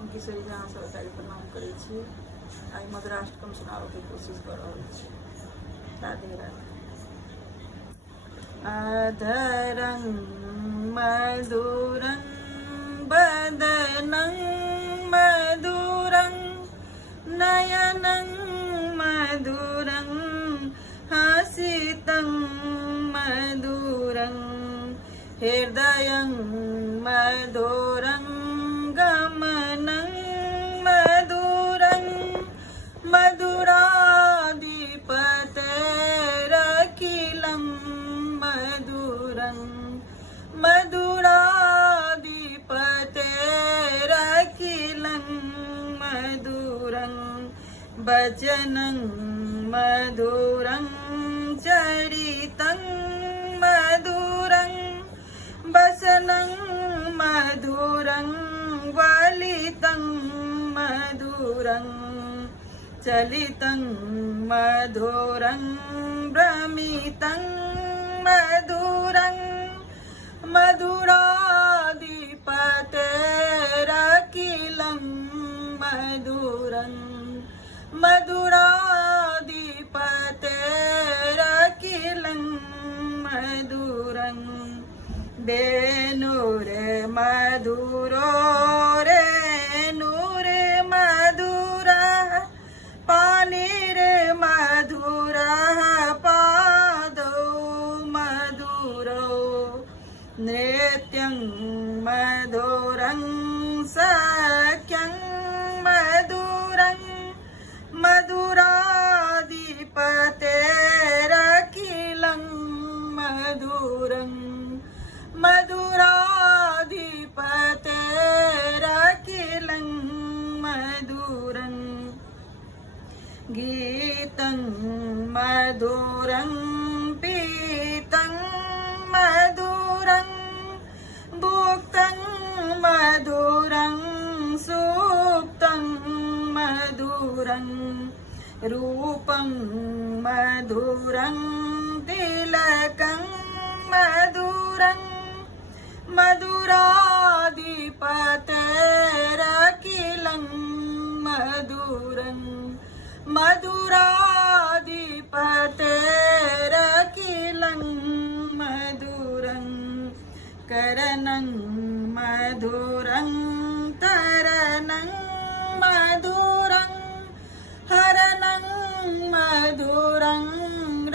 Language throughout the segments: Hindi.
हम किशोरी जहाँ सरकारी प्रणाम करे छी। आई मधुराष्टकम सुनावे के कोशिश कर रहा छी। राधे राधे। अधरं मधुरं बदनं मधुरं नयनं मधुरं हसितं मधुरं हृदयं मधुरं गमनं मधुरं मधुराधिपतेरखिलं मधुरं मधुराधिपतेरखिलं मधुरं भजनं मधुरं चरितं मधुरं वसनं मधुरं वलितं मधुरं चलितं मधुरं भ्रमितं मधुरं मधुराधिपतेरखिलं मधुरं मधुराधिपतेरखिलं मधुरं वेणुरे मधुरो रेणुरे मधुरः पाणिरे मधुरः पादौ मधुरौ नृत्यं मधुरं सख्यं मधुरं मधुराधिपतेरखिलं मधुरं मधुराधिपतेरखिलं मधुरं गीतं मधुरं पीतं मधुरं भुक्तं मधुरं सुप्तं मधुरं रूपं मधुरं तिलकं मधुरं मधुराधिपतेरखिलं मधुरं मधुराधिपतेरखिलं मधुरं करणं मधुरं तरणं मधुरं हरणं मधुरं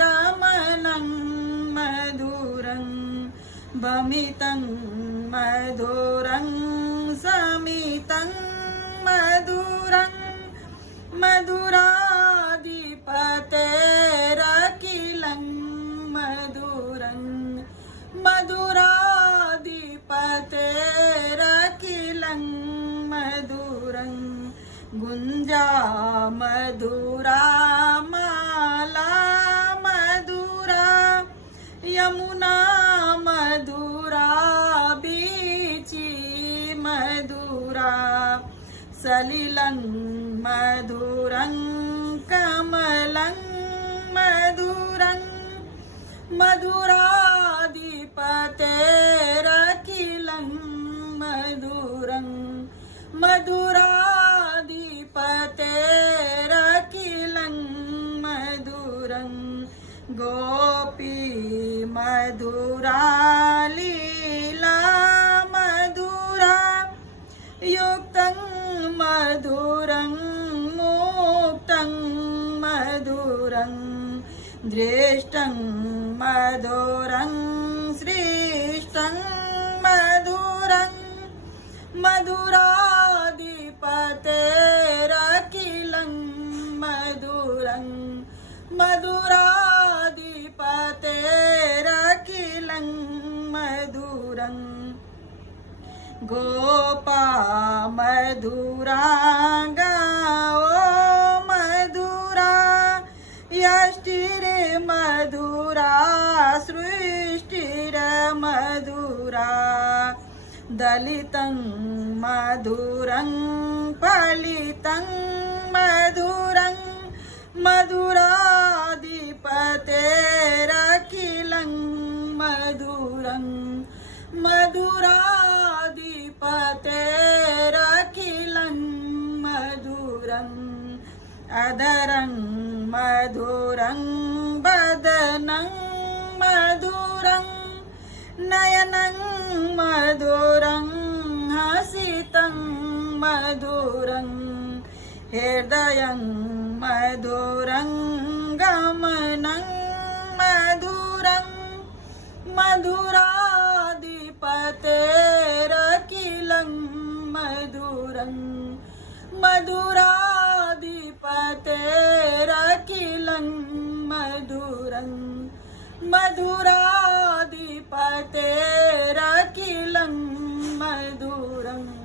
रमणं मधुरं भमितं मधुरं समितं मधुरं मधुराधिपतेरखिलं मधुरं मधुराधिपतेरखिलं मधुरं गुञ्जा मधुरा माला मधुरा यमुना मधुरा बीची मधुरा सलिलं मधुरं कमलं मधुरं मधुराधिपतेरखिलं मधुरं मधुराधिपतेरखिलं मधुरं गोपी मधुरा लीला मधुरा युक्तं मधुरं मुक्तं मधुरं दृष्टं मधुरं सृष्टं मधुरं मधुराधिपतेरखिलं मधुरं मधुराधिपतेरखिलं मधुरं गोपा मधुरा गाओ मधुरा यष्टिरे मधुरा सृष्टिरे मधुरा दलितं मधुरं फलितं मधुरं मधुराधिपतेरखिलं मधुरं मधुराधिपतेरखिलं अधरं मधुरं वदनं मधुरं नयनं मधुरं हसितं मधुरं हृदयं मधुरं गमनं मधुरं मधुराधिपतेरखिलं मधुरं मधुराधिपतेरखिलं मधुरं मधुराधिपतेरखिलं मधुरम्।